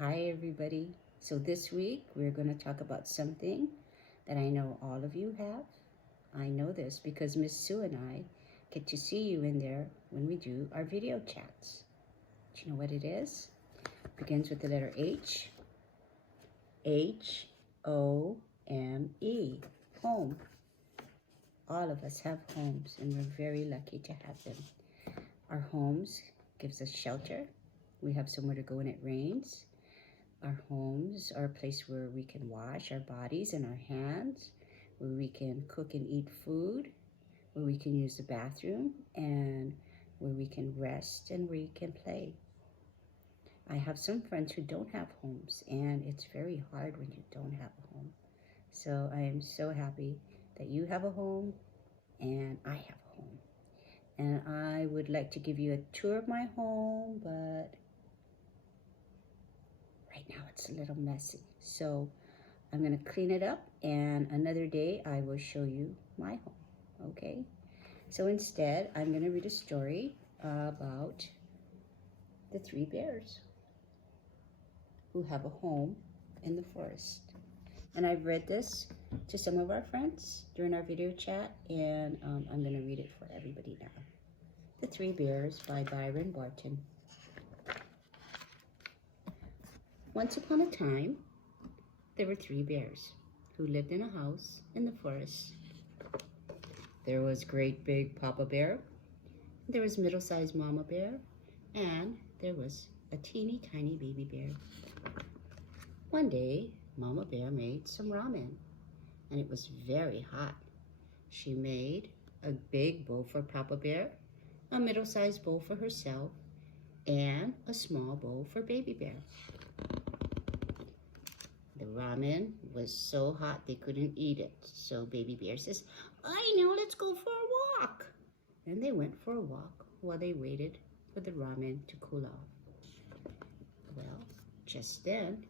Hi, everybody. So, this week we're going to talk about something that I know all of you have. I know this because Miss Sue and I get to see you in there when we do our video chats. Do you know what it is? It begins with the letter H. Home. Home. All of us have homes, and we're very lucky to have them. Our homes gives us shelter. We have somewhere to go when it rains. Our homes are a place where we can wash our bodies and our hands, where we can cook and eat food, where we can use the bathroom, and where we can rest and where we can play. I have some friends who don't have homes, and it's very hard when you don't have a home. So I am so happy that you have a home and I have a home. And I would like to give you a tour of my home, but right now it's a little messy. So I'm going to clean it up, and another day I will show you my home, okay? So instead, I'm going to read a story about the three bears who have a home in the forest. And I've read this to some of our friends during our video chat, and I'm going to read it for everybody now. The Three Bears by Byron Barton. Once upon a time, there were three bears who lived in a house in the forest. There was great big Papa Bear, there was middle-sized Mama Bear, and there was a teeny tiny baby bear. One day, Mama Bear made some ramen, and it was very hot. She made a big bowl for Papa Bear, a middle-sized bowl for herself, and a small bowl for Baby Bear. The ramen was so hot they couldn't eat it. So Baby Bear says, I know, let's go for a walk. And they went for a walk while they waited for the ramen to cool off. Well, just then,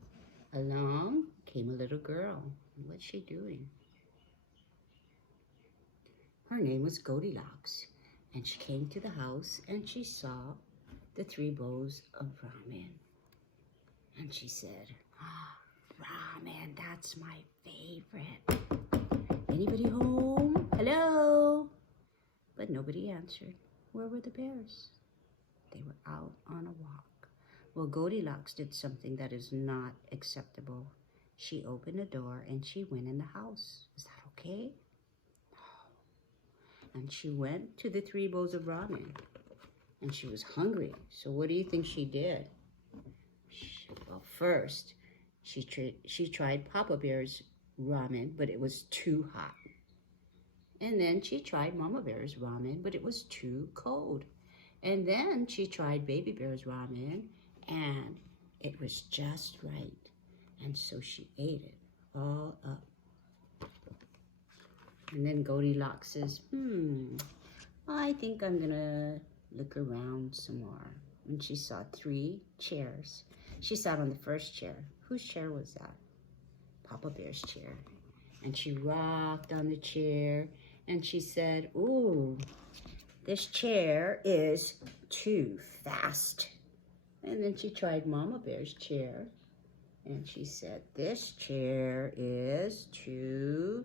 along came a little girl. What's she doing? Her name was Goldilocks. And she came to the house and she saw the three bowls of ramen. And she said, ramen, that's my favorite. Anybody home? Hello? But nobody answered. Where were the bears? They were out on a walk. Well, Goldilocks did something that is not acceptable. She opened the door and she went in the house. Is that okay? No. And she went to the three bowls of ramen. And she was hungry. So what do you think she did? Well, first, she tried Papa Bear's ramen, but it was too hot. And then she tried Mama Bear's ramen, but it was too cold. And then she tried Baby Bear's ramen, and it was just right. And so she ate it all up. And then Goldilocks says, I think I'm gonna look around some more. And she saw three chairs. She sat on the first chair. Whose chair was that? Papa Bear's chair. And she rocked on the chair and she said, ooh, this chair is too fast. And then she tried Mama Bear's chair and she said, this chair is too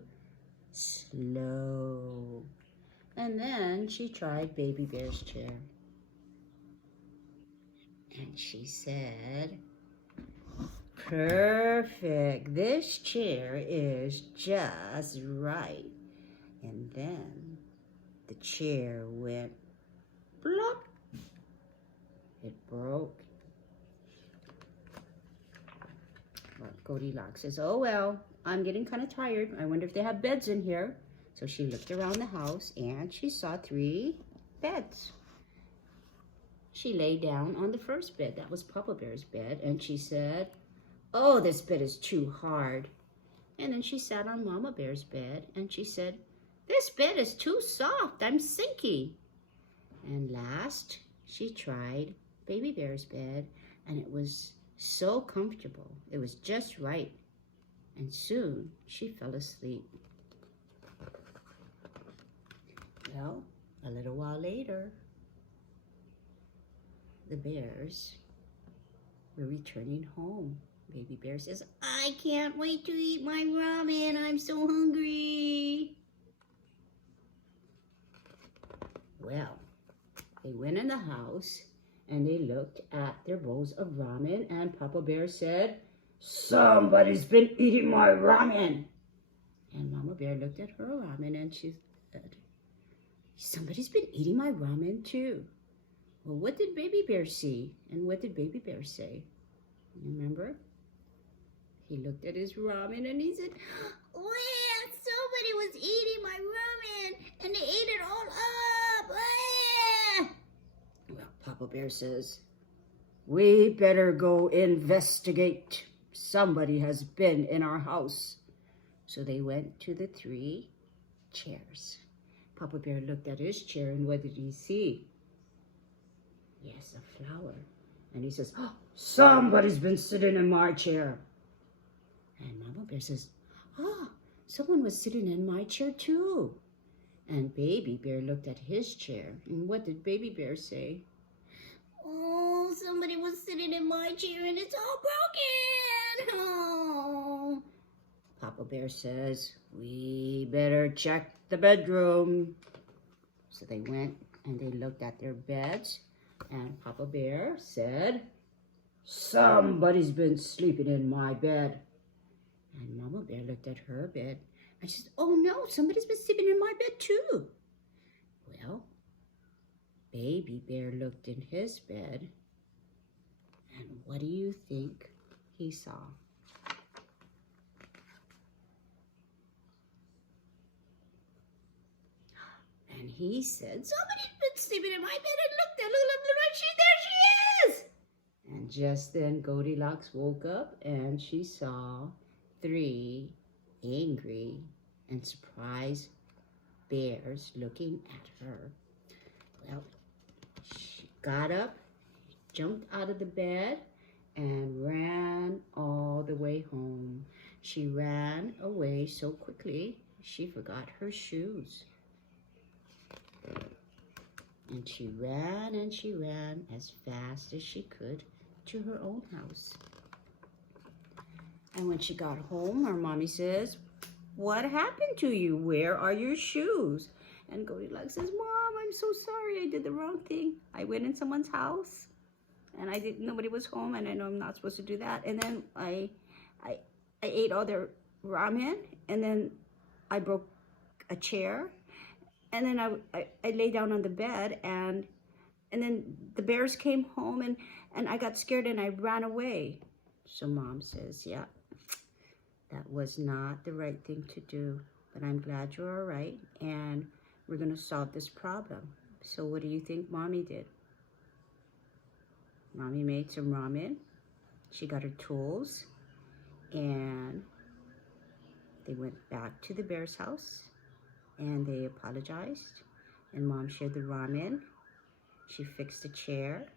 slow. And then she tried Baby Bear's chair. And she said, perfect. This chair is just right. And then the chair went plop. It broke. Well, Goldilocks says, oh, well, I'm getting kind of tired. I wonder if they have beds in here. So she looked around the house and she saw three beds. She lay down on the first bed. That was Papa Bear's bed. And she said, oh, this bed is too hard. And then she sat on Mama Bear's bed and she said, this bed is too soft. I'm sinking. And last, she tried Baby Bear's bed and it was so comfortable. It was just right. And soon she fell asleep. Well, a little while later, the bears we're returning home. Baby bear says, I can't wait to eat my ramen. I'm so hungry. Well, they went in the house and they looked at their bowls of ramen, and Papa Bear said, somebody's been eating my ramen. And Mama Bear looked at her ramen and she said, somebody's been eating my ramen too. Well, what did Baby Bear see? And what did Baby Bear say? Remember? He looked at his ramen and he said, well, somebody was eating my ramen and they ate it all up. Well, Papa Bear says, we better go investigate. Somebody has been in our house. So they went to the 3 chairs. Papa Bear looked at his chair and what did he see? Yes, a flower. And he says, oh, somebody's been sitting in my chair. And Mama Bear says, someone was sitting in my chair too. And Baby Bear looked at his chair. And what did Baby Bear say? Oh, somebody was sitting in my chair and it's all broken. Oh. Papa Bear says, we better check the bedroom. So they went and they looked at their beds. And Papa Bear said, somebody's been sleeping in my bed. And Mama Bear looked at her bed and she said, oh no, somebody's been sleeping in my bed too. Well, Baby Bear looked in his bed and what do you think he saw? And he said, somebody's been sleeping in my bed and look, there she is. And just then Goldilocks woke up and she saw 3 angry and surprised bears looking at her. Well, she got up, jumped out of the bed, and ran all the way home. She ran away so quickly, she forgot her shoes. And she ran as fast as she could to her own house. And when she got home, her mommy says, what happened to you? Where are your shoes? And Goldilocks says, Mom, I'm so sorry. I did the wrong thing. I went in someone's house and nobody was home and I know I'm not supposed to do that. And then I ate all their ramen and then I broke a chair. And then I lay down on the bed and then the bears came home and I got scared and I ran away. So Mom says, yeah, that was not the right thing to do, but I'm glad you're all right and we're gonna solve this problem. So what do you think Mommy did? Mommy made some ramen. She got her tools and they went back to the bear's house. And they apologized, and Mom shared the ramen. She fixed a chair,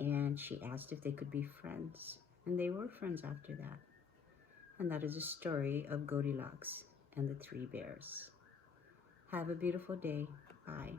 and she asked if they could be friends. And they were friends after that. And that is the story of Goldilocks and the 3 bears. Have a beautiful day. Bye.